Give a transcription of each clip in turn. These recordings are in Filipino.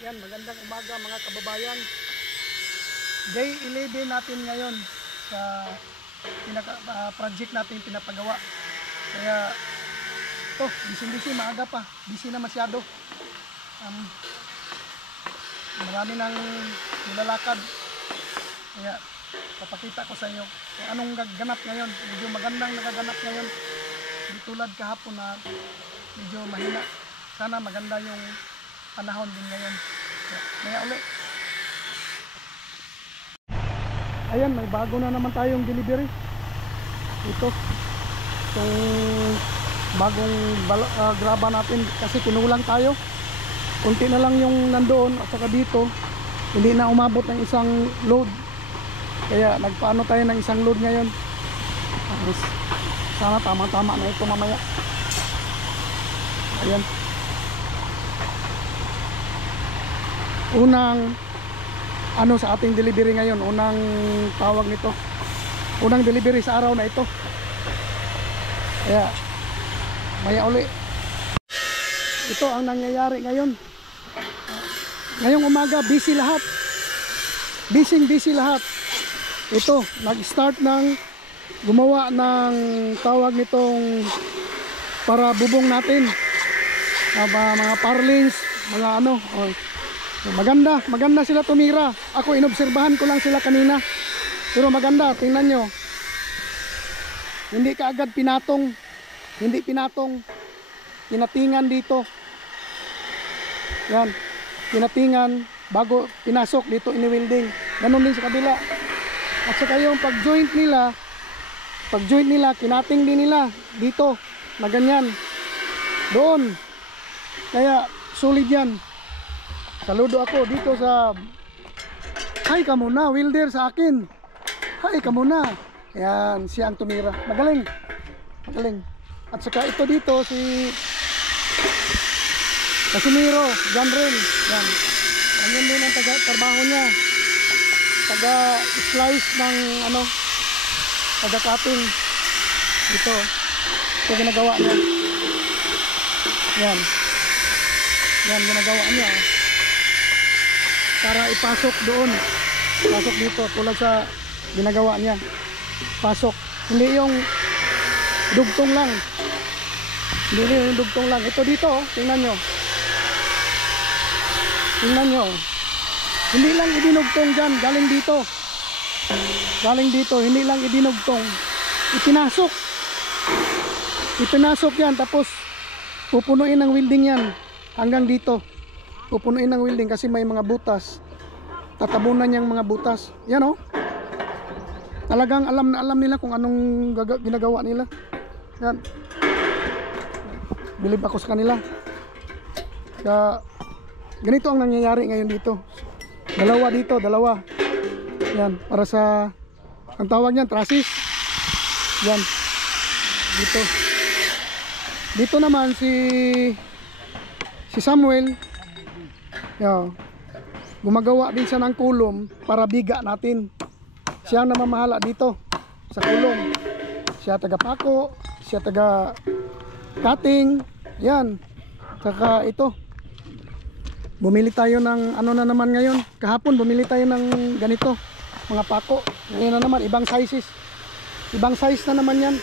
Yan, magandang umaga mga kababayan. Day 11 natin ngayon sa project natin pinapagawa. Kaya ito, busy maaga pa. Busy na masyado. Marami nang nilalakad. Kaya papakita ko sa inyo kung anong gaganap ngayon. Medyo magandang nagaganap ngayon. Hindi tulad kahapon na medyo mahina. Sana maganda yung panahon din ngayon. Kaya ulit. Ayan, may bago na naman tayong delivery. Ito. Itong bagong graba natin kasi kinulang tayo. Kunti na lang yung nandoon at saka dito. Hindi na umabot ng isang load. Kaya nagpaano tayo ng isang load ngayon. Sana tama-tama na ito mamaya. Ayan. Unang ano sa ating delivery ngayon, unang tawag nito, unang delivery sa araw na ito. Kaya maya uli. Ito ang nangyayari ngayon. Ngayong umaga busy lahat. Busy lahat. Ito, nag-start ng gumawa ng tawag nitong para bubong natin. Mga parlins, mga ano, maganda sila tumira. Ako inobserbahan ko lang sila kanina. Pero maganda, tingnan nyo. Hindi kaagad pinatong. Hindi pinatong. Pinatingan dito. Yan. Pinatingan bago pinasok dito ini-welding. Ganon din sa kabila. At saka yung pag-joint nila, kinating din nila dito. Na ganyan. Doon. Kaya solid yan. Saludo ako dito sa hi ka muna, welder sa akin. Hi ka muna. Ayan, siya ang tumira. Magaling. At saka ito dito si Casimiro, Janrel. Yan. Ganyan din ang trabaho niya. Taga-slice ng ano, taga-cutting. Ito. Ito ginagawa niya. Yan. Yan ginagawa niya. Para ipasok doon, pasok dito tulad sa ginagawa niya, pasok, hindi yung dugtong lang, ito dito, tingnan nyo, hindi lang idinugtong dyan, galing dito, hindi lang idinugtong, ipinasok yan, tapos pupunuin ng welding yan hanggang dito. Pupunuin ng welding kasi may mga butas. Tatabunan niyang mga butas. Yan o. Talagang alam na alam nila kung anong ginagawa nila. Yan. Bilib ako sa kanila. Kaya ganito ang nangyayari ngayon dito. Dalawa. Yan. Para sa ang tawag niyan, trusses. Yan. Dito naman si Samuel. Yo, gumagawa din siya ng kulom para biga natin. Siya ang namamahala dito sa kulom. Siya taga-pako, siya taga-cutting. Yan. Saka ito. Bumili tayo ng ano na naman ngayon. Kahapon bumili tayo ng ganito, mga pako. Ngayon na naman ibang sizes. Ibang size na naman 'yan.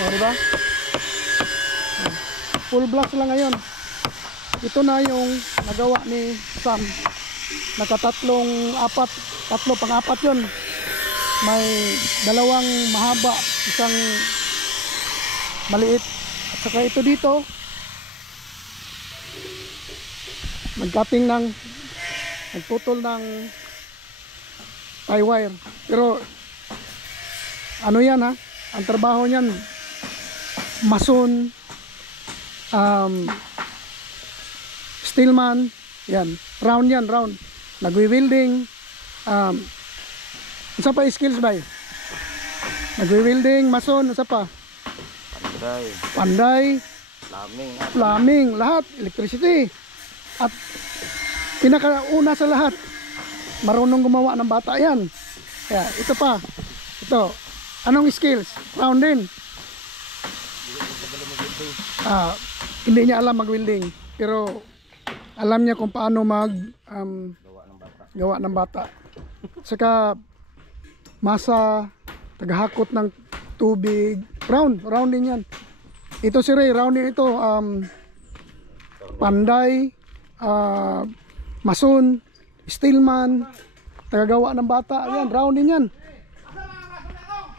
O, di ba? Full blast lang ngayon. Ito na yung nagawa ni Sam. Tatlo, pang-apat yun. May dalawang mahaba, isang maliit. At saka ito dito, nagputol ng tie wire. Pero ano yan ha? Ang trabaho niyan, mason, steelman, yan, round. Nagwi-welding, isa pa skills ba? Nagwi-welding, mason, isa pa? Panday, plumbing, lahat, electricity. At pinakauna sa lahat, marunong gumawa ng bata yan. Kaya ito pa, ito, anong skills? Round din. Hindi niya alam mag-welding, pero Alam niya kung paano gawa ng bata. Saka masa, taghakot ng tubig, round din yan. Ito si Ray, round din ito, panday, mason, steelman, tagagawa ng bata, ayan, round din yan.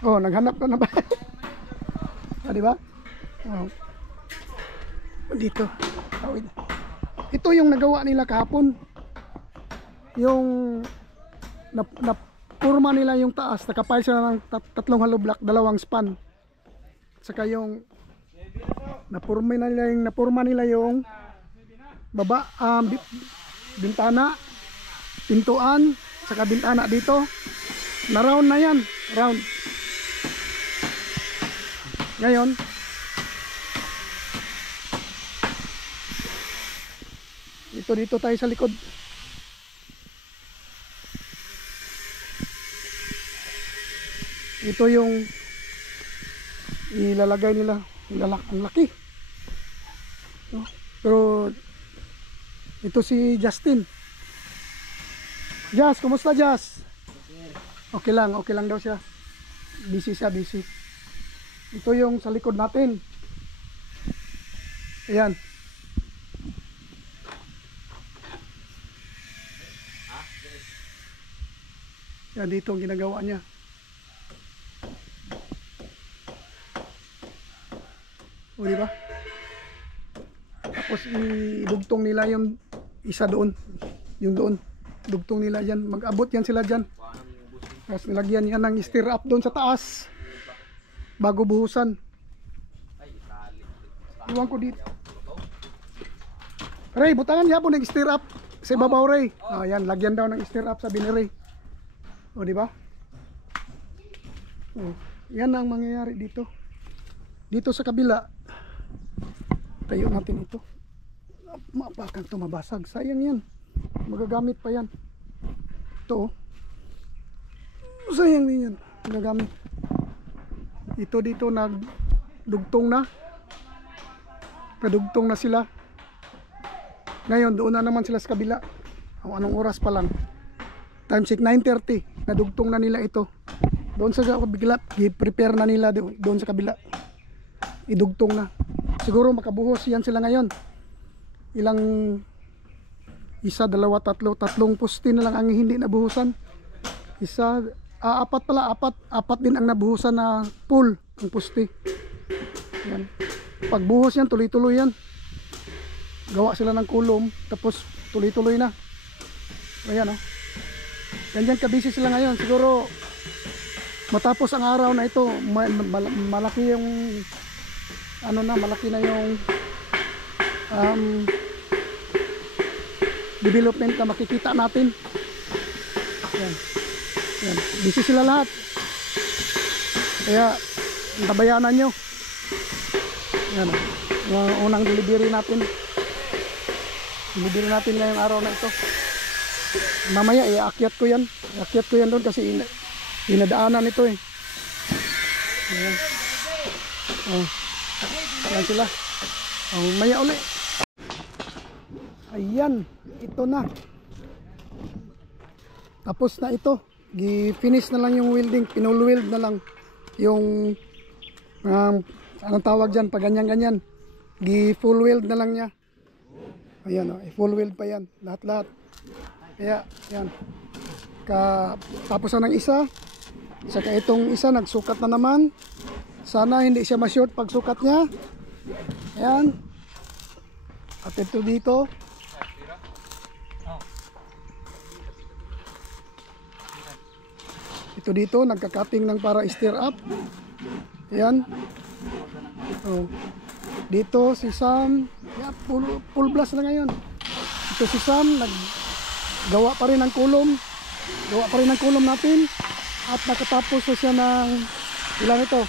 Oh, naghanap ka na ba? Di ba? Oh. Dito. Ito yung nagawa nila kahapon. Yung napurma nila yung taas, nakapile sila ng 3 hollow block, 2 span. Saka yung napurma nila yung baba, bintana, pintuan, saka bintana dito. Na round na yan, round. Ngayon, dito tayo sa likod. Ito yung ilalagay nila. Ang laki. Pero ito si Justin. Jazz, kumusta Jazz? Okay lang daw siya. Busy siya, busy. Ito yung sa likod natin. Ayan. Yan dito ang ginagawa niya. O diba? Tapos idugtong nila yung isa doon. Yung doon. Dugtong nila dyan. Mag-abot yan sila dyan. Tapos nilagyan yan ng stir up doon sa taas. Bago buhusan. Iwan ko dito. Ray, butangan niya po ng stir up. Sa babaw Ray. Ayan, lagyan daw ng stir up sabi ni Ray. O diba? Yan ang mangyayari dito. Dito sa kabila. Tayo natin ito. Mapakang ito mabasag. Sayang yan. Magagamit pa yan. Ito. Sayang din yan. Magagamit. Ito dito nagdugtong na. Nadugtong na sila. Ngayon doon na naman sila sa kabila. Anong oras pa lang? Time check 9:30. Nadugtong na nila ito. Doon sa kabila, i-prepare na nila doon sa kabila. Idugtong na. Siguro makabuhos yan sila ngayon. Ilang isa, dalawa, tatlong poste na lang ang hindi nabuhusan. Apat pala, apat din ang nabuhusan na full ang poste. Yan. Pagbuhos yan, tuloy-tuloy yan. Gawa sila ng kulom, tapos tuloy-tuloy na. Ayan o. Ganyan kabisi sila ngayon. Siguro matapos ang araw na ito, malaki yung malaki na yung development na makikita natin. Yan. Yan. Busy sila lahat. Kaya tabayanan nyo. Yan. Yung unang delivery natin. Delivery natin ngayong araw na ito. Mamaya iakyat ko yan. Iakyat ko yan doon kasi inadaanan ito eh. Ayan. Ayan sila. Maya uli. Ayan. Ito na. Tapos na ito. Gi-finish na lang yung welding. Pinul-weld na lang. Yung anong tawag dyan? Pag ganyan-ganyan. Gi-full weld na lang niya. Ayan o. Full weld pa yan. Lahat-lahat. Kaya yan. Tapos na ng isa. Saka itong isa nagsukat na naman. Sana hindi siya ma-short pag sukat niya. Ayan. At ito dito. Ito dito nagka-cutting ng para stir up. Ayan. Dito si Sam. Yeah, full blast na ngayon. Ito si Sam gawa pa rin ng kulom. Gawa pa rin ng kulom natin. At nakatapos na siya ng ilan ito?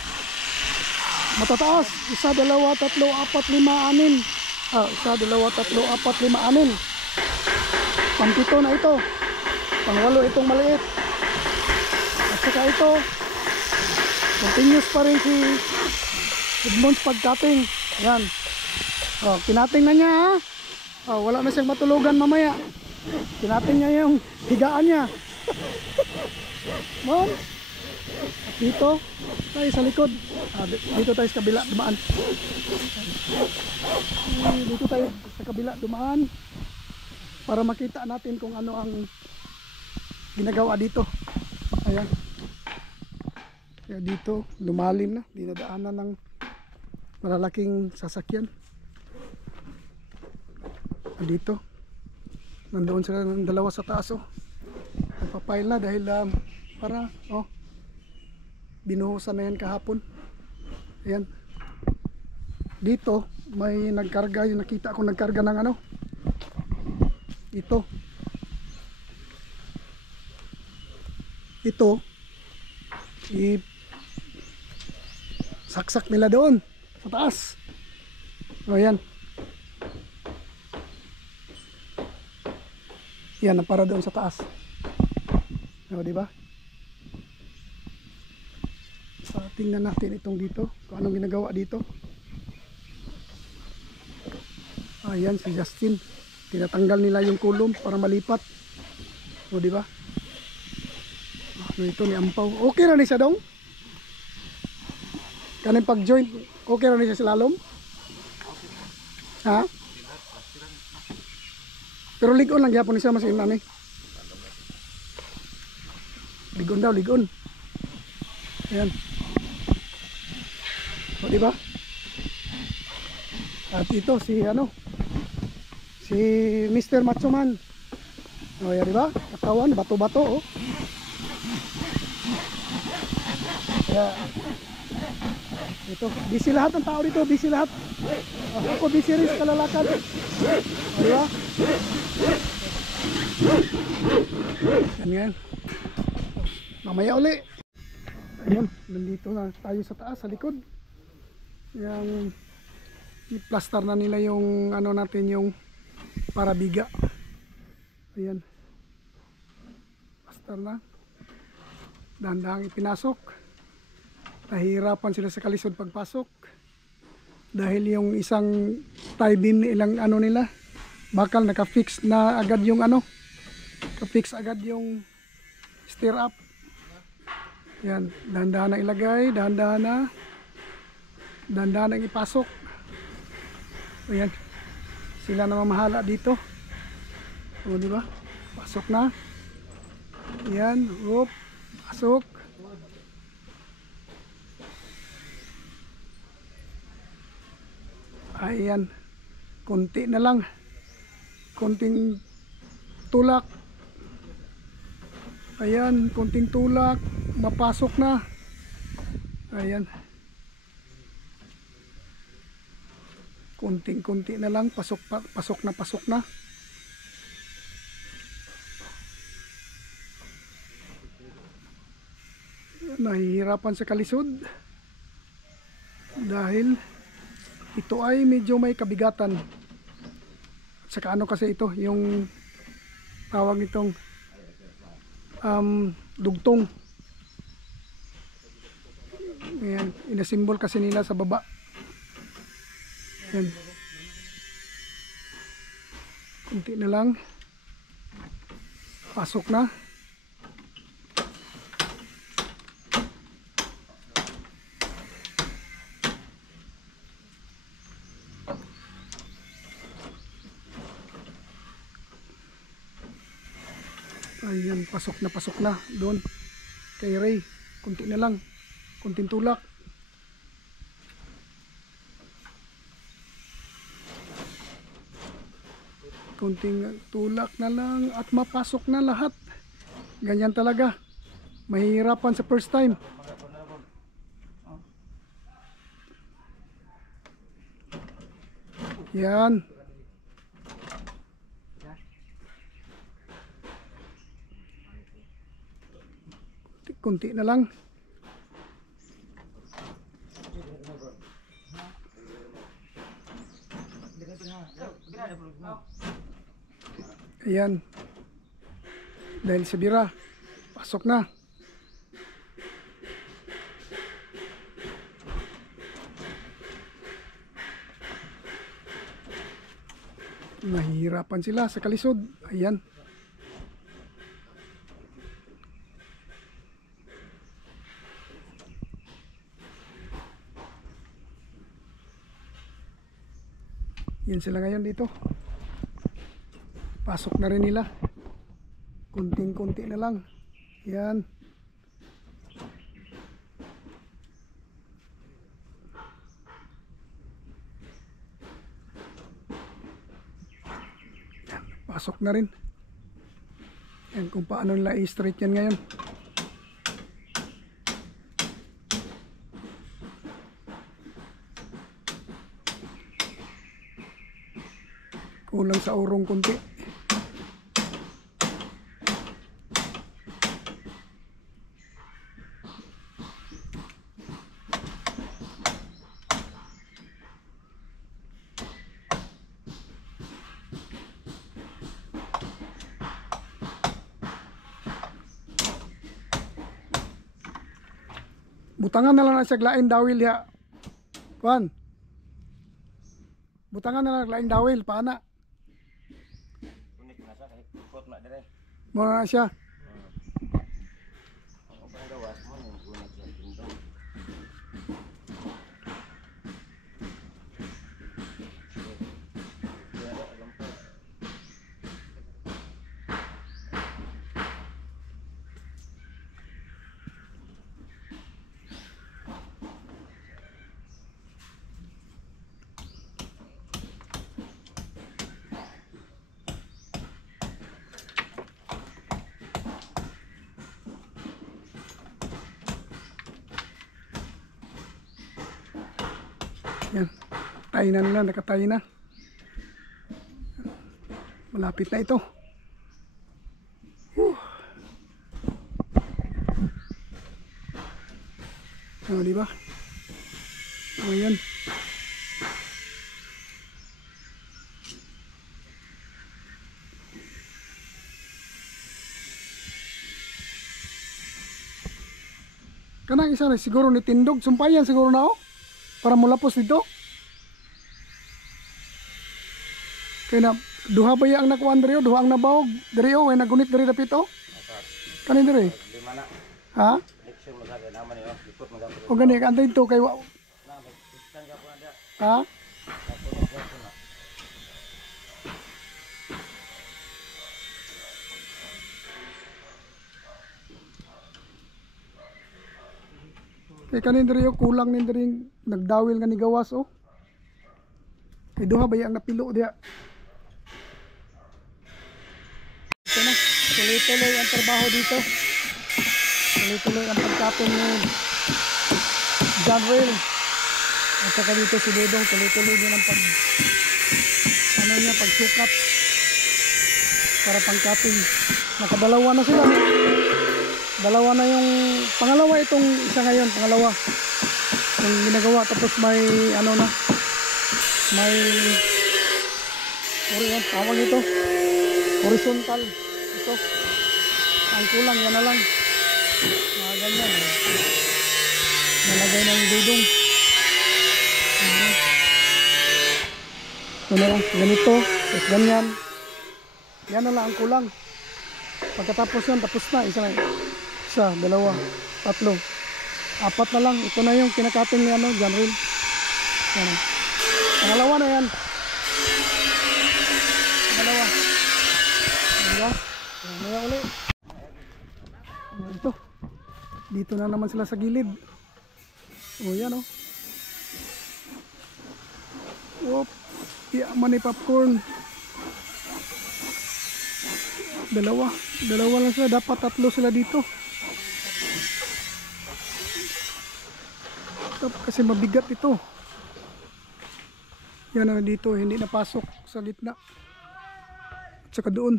Matataas. 1, 2, 3, 4, 5, 6. 1, 2, 3, 4, 5, 6. Pang-7 na ito. Pang-8 itong maliit. At saka ito. Continuous pa rin si Edmonds pag-cutting. Ayan. Kinating na niya ha. Oh, wala na siyang matulugan mamaya. Tinatin niya yung higaan niya. Mom. At dito tayo sa likod. Dito tayo sa kabila dumaan. Dito tayo sa kabila dumaan para makita natin kung ano ang ginagawa dito. Ayan. Kaya dito lumalim na, dinadaanan ng malalaking sasakyan. Dito nandoon sila ng dalawa sa taas, oh. Nagpapile na dahil para binuhusan na yan kahapon. Ayan. Dito may nagkarga, yung nakita ko nagkarga ng ano ito saksak nila doon sa taas. O yan. Yan ang para doon sa taas. O, diba? Tingnan natin itong dito, kung anong ginagawa dito. Ayan si Justin, tinatanggal nila yung kulom para malipat. O, diba? Ano ito ni Ampaw? Okay na ni siya dong? Kanin pag joint, okay na ni siya slalom? Ha? Pero ligon lang gyapon ni siya, mas inani. Ligon daw, ligon. Ayan. O, diba? At ito si si Mr. Machoman. O, yan, diba? Katawan, bato-bato, oh. Kaya ito, busy lahat ng tao dito, busy lahat. Ako busy rin sa kalalakad. O, diba? Yan. Mamaya uli. Ayun, nandito na tayo sa taas, sa likod. Yang i-plaster na nila yung ano natin, yung parabiga. Ayan. Plaster na. Dahan-dahang ipinasok. Nahihirapan sila sa kalisod pagpasok. Dahil yung isang tie beam ilang ano nila, bakal naka-fix na agad yung ano. Naka-fix agad yung steer up. Yan, dahan-dahan na ilagay, dahan-dahan na. Dahan-dahan na ipasok. Ayan. Sila na mamahala dito. O, diba? Pasok na. Ayan, hop, pasok. Ayan. Konti na lang. Konting tulak. Ayan, konting tulak. Mapasok na. Ayan. Konting-konti na lang, pasok na. Nahihirapan sa kalisod dahil ito ay medyo may kabigatan. At saka ano kasi ito, yung tawag itong dugtong. Ayan, inasimbol kasi nila sa baba. Ayan. Kunti na lang. Pasok na. Ayan, pasok na doon kay Ray. Kunti na lang, kunting tulak. Kunting tulak na lang at mapasok na lahat. Ganyan talaga, mahihirapan sa first time. Yan. Kunti na lang. Ayan. Dahil sa bira, pasok na. Nahihirapan sila sa kalisod. Ayan. Yan sila ngayon dito. Pasok na rin nila. Kunting-kunti na lang. Yan. Pasok na rin. Yan kung paano nila i-straight yan ngayon. Kulang sa urong kunti. Butangan na lang na siya laing dawil ya. Kuan. Butangan na lang laing dawil paana. Unik na sa kahit ikot na dire. Muna na siya. Ang pang gawas mo yung unik sa tindog. Pero alam ko. Yan. Tayo na nila, nakatayo na. Malapit na ito. Di ba? Ayan. Kanang isa na siguro ni tindog, sumpayan siguro na oh. Para mulapos dito. Kaya na duha ba yang nakuan diri duha ang nabawog diri way nagunit diri dapit oh. Kanin diri. Lima na. Ha? Leksyon mo sa kay naman yo. Ikot mo gamit. O gani ka antay to kay Na iskan ka po na dia. ha? Napuno ko na. Kay kanin diri oh, kulang nin diri nagdawil nga ni gawas oh. Kay duha ba yang napilo dia. Ito na, tuloy-tuloy ang trabaho dito. Tuloy-tuloy ang pagkapon ni John Rail. At saka dito si Dodong, tuloy-tuloy din ang pagsukat para pangkaping. Nakadalawa na sila. Dalawa na yung pangalawa itong isa ngayon, pangalawa. Yung ginagawa tapos may ano na. May tawag ito. Horizontal ito ang kulang yan na lang mga ganyan nalagay na yung dudong ito na lang ganito tapos ganyan yan na lang ang kulang pagkatapos yan tapos na isa, dalawa, tatlo, apat na lang ito na yung kinakating ni ano John Rail yan pangalawa na yan pangalawa diba? Maya uli. Ito. Dito na naman sila sa gilid. O yan o. Whoop. Yaman ni popcorn. Dalawa lang sila. Dapat tatlo sila dito. Kasi mabigat ito. Yan o dito. Hindi napasok sa gitna. At saka doon.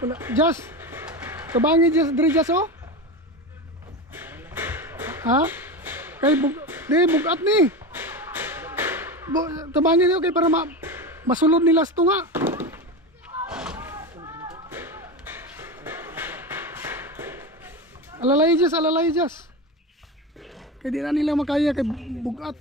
Wala. Just tabangi just diri just oh. Ha? Kay bugat ni. Tabangi niyo kay para masulod nila sa tunga. Alalay Diyas. Kaya di na nila makaya kay bugat.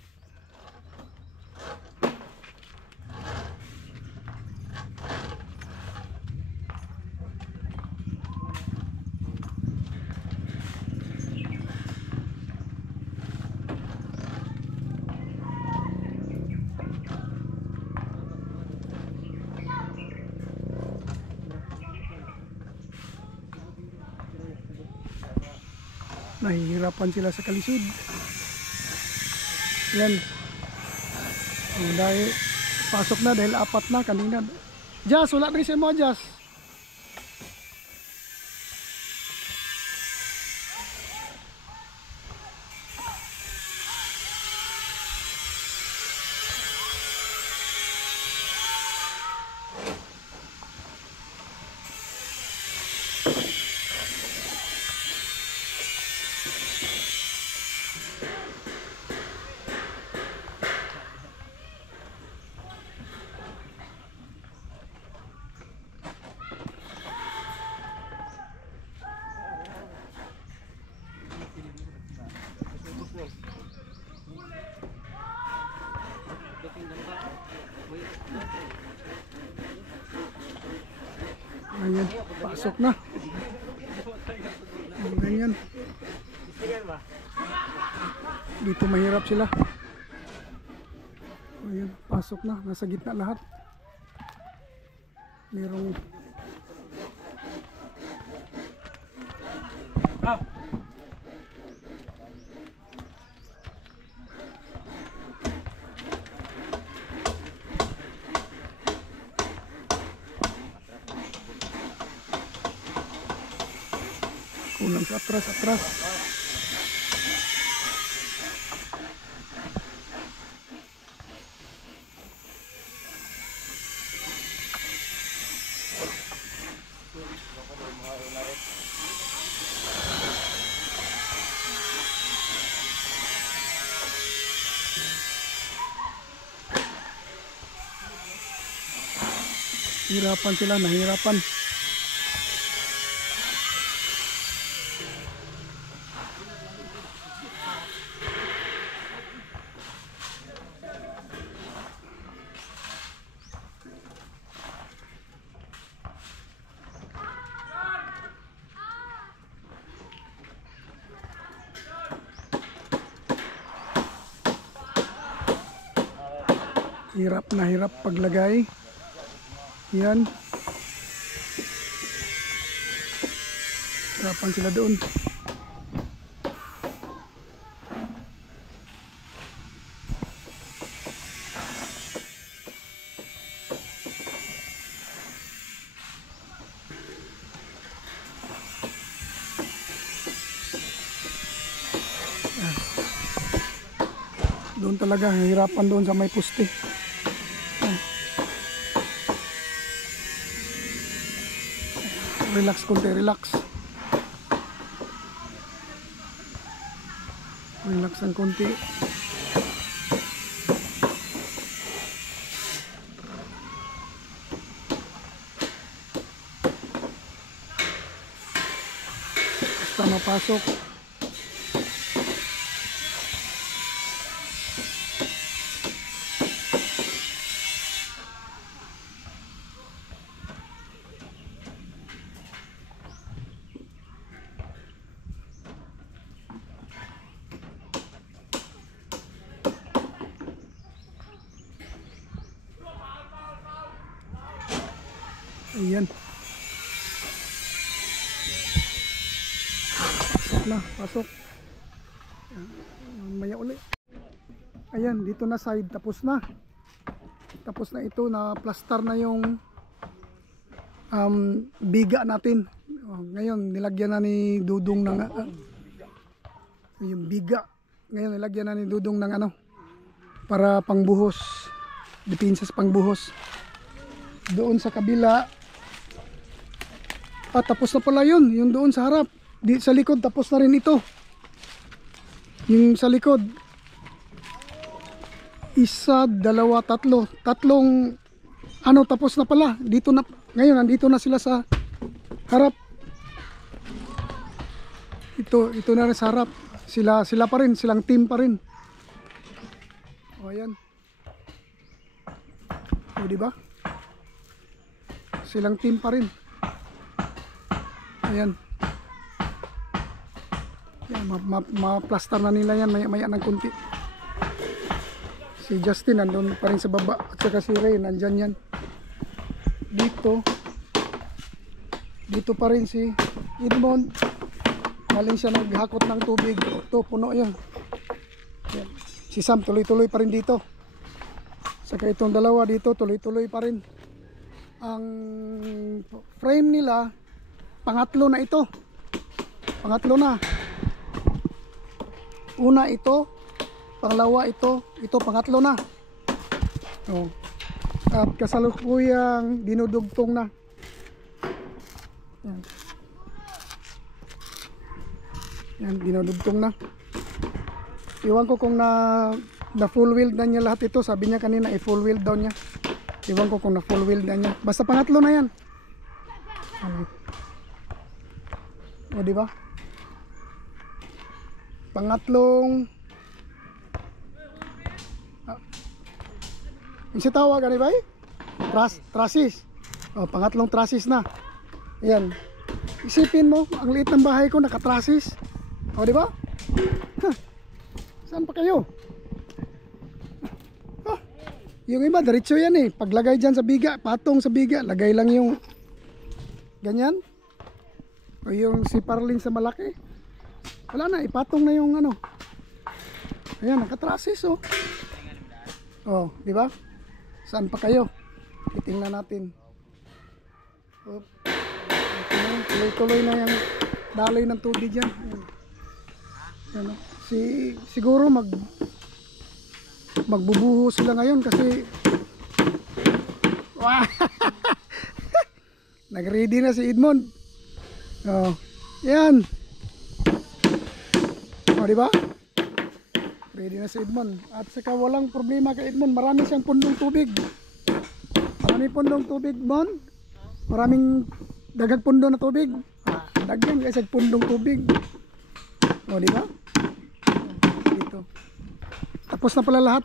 Nahihirapan sila sa kalisod. Yan. Dahil pasok na dahil apat na kanina. Jas, wala rin siya mo, Jas. Ayan, pasok na. Ganyan. Dito mahirap sila. Ayan, pasok na. Nasa gitna lahat. Merong kulang sa atras. Hirapan sila, nahirapan. Hirap na hirap paglagay. Yan. Hirapan sila doon. Yan. Doon talaga hirapan doon sa may poste. Relax konti, relax. Relax ang konti. Basta mapasok. Ayan. Pasok. Maya uli. Ayan, dito na side. Tapos na. Tapos na ito. Na plaster na yung biga natin. Ngayon, nilagyan na ni Dudong ng yung biga. Ngayon, nilagyan na ni Dudong ng para pangbuhos. Depinsas pangbuhos. Doon sa kabila. Tapos na pala yun, yung doon sa harap. Sa likod, tapos na rin ito. Yung sa likod. Isa, dalawa, tatlo. Tatlong, tapos na pala. Dito na, ngayon, nandito na sila sa harap. Ito na rin sa harap. Sila pa rin, silang team pa rin. O ayan. O di ba? Silang team pa rin. Ayan. Yan, ma-plaster na nila yan maya ng kunti. Si Justin nandun pa rin sa baba at saka si Ray nandyan yan. Dito pa rin si Edmond. Galing siya naghakot ng tubig. Ito, puno yan. Yan. Si Sam tuloy-tuloy pa rin dito. Saka itong dalawa dito tuloy-tuloy pa rin. Ang frame nila pangatlo na ito. Pangatlo na. Una ito, pangalawa ito pangatlo na. Oh. At kasalukuyang dinudugtong na. Yan. Yan, dinudugtong na. Iwan ko kung na full wheel na niya lahat ito. Sabi niya kanina full wheel daw niya. Iwan ko kung na full wheel na niya. Basta pangatlo na yan. O di ba? Pangatlong yung si tawag ano ba? Trasis. O, pangatlong trasis na. Ayan. Isipin mo, ang liit ng bahay ko nakatrasis. O di ba? Saan pa kayo? Yung iba diretso yan eh. Paglagay dyan sa biga, patong sa biga, lagay lang yung ganyan. O yung si Parlin sa malaki. Wala na, ipatong na yung ano. Ayan, nakatrasis oh. Oh, di ba? Saan pa kayo? Titingnan natin. Oh. Tuloy-tuloy na yung daloy ng tubig dyan. Ayan. Siguro magbubuho sila ngayon kasi wow. Nag-ready na si Edmond. Oh, yan. O, di ba? Ready na si Edmond. At saka walang problema kay Edmond. Marami siyang pundong tubig. Marami pundong tubig, Mon. Maraming dagag pundo na tubig. Dagyan kasi pundong tubig. O, di ba? Dito. Tapos na pala lahat.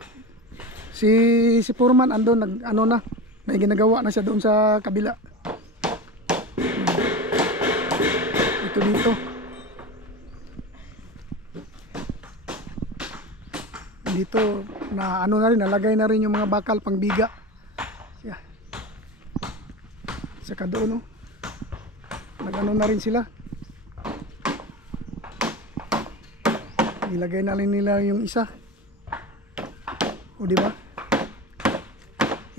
Si Foreman andun, may ginagawa na siya doon sa kabila. Dito. Dito na na rin, nalagay na rin yung mga bakal pang biga. Yeah. Saka doon na rin sila. Nilagay na rin nila yung isa. O di ba?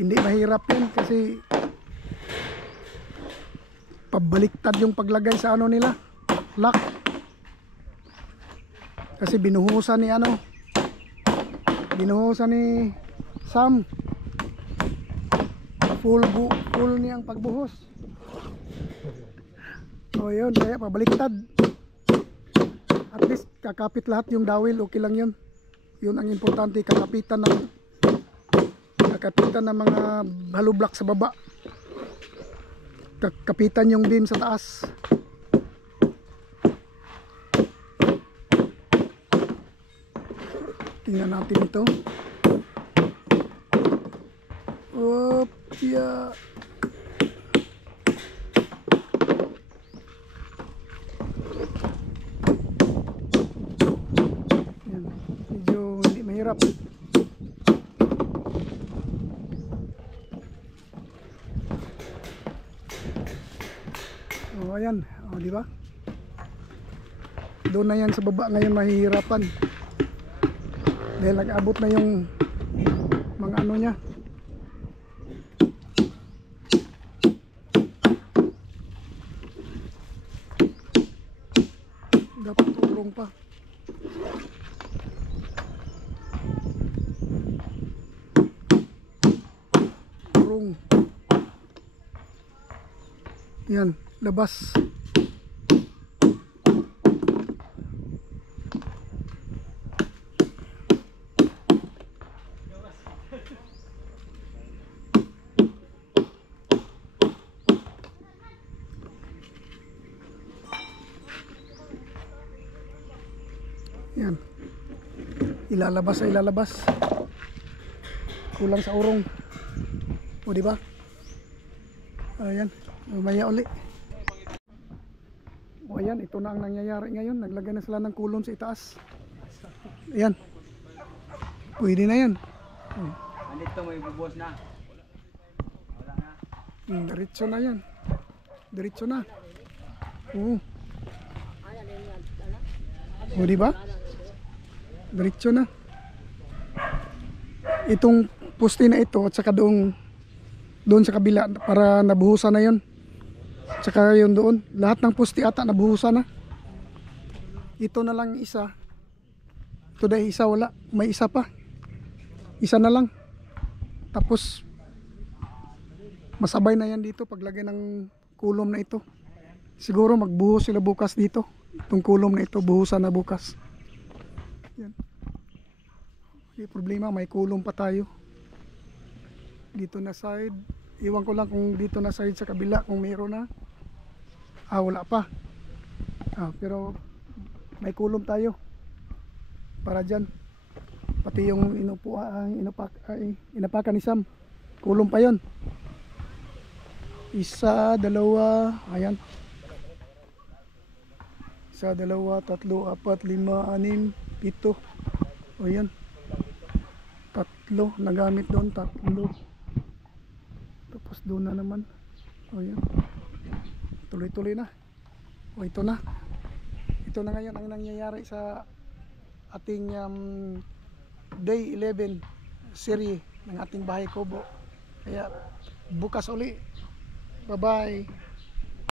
Hindi mahirap yan kasi pabaliktad yung paglagay sa ano nila. Lock. Kasi binuhusan ni Sam. Full niya ang pagbuhos. So yun, kaya pabaliktad. At least kakapit lahat yung dawil, okay lang yun. Yun ang importante, kakapitan ng mga hollow block sa baba. Kapitan yung beam sa taas. Tingnan natin ito. Yeah. Yan. Medyo hindi mahirap. Oh, ayan. Oh, di ba? Doon na yan sa baba ngayon mahihirapan. Dahil nag-abot na yung mga ano niya. Dapat tulong pa. Tulong. Yan, labas. Yan. Ilalabas sa ilalabas. Kulang sa urong. O di ba? Ayan, mamaya uli. O ayan, ito na ang nangyayari ngayon. Naglagay na sila ng kulon sa itaas. Ayan. Pwede na yan. Andito may bubos na. Wala na. Diretso na yan. Diretso na. Oo. O di ba? Diretso na. Itong poste na ito at saka doon sa kabila para nabuhusan na yon. Tsaka yun doon, lahat ng poste ata nabuhusan na. Ito na lang isa. Ito dahil isa wala, may isa pa. Isa na lang. Tapos masabay na yan dito paglagay ng kulom na ito. Siguro magbuhos sila bukas dito. Itong kulom na ito, buhusan na bukas. Yan. May problema, may kulom pa tayo. Dito na side. Iwan ko lang kung dito na side sa kabila kung mayroon na. Wala pa. Pero may kulom tayo. Para dyan. Pati yung inapakan ni Sam. Kulom pa yon. Isa, dalawa, ayan. Isa, dalawa, tatlo, apat, lima, anim, pito. O yan. Tatlo, nagamit doon, tatlo. Tapos doon na naman. O yan. Tuloy-tuloy na. O ito na. Ito na ngayon ang nangyayari sa ating day 11 serie ng ating Bahay Kubo. Kaya bukas uli. Bye-bye.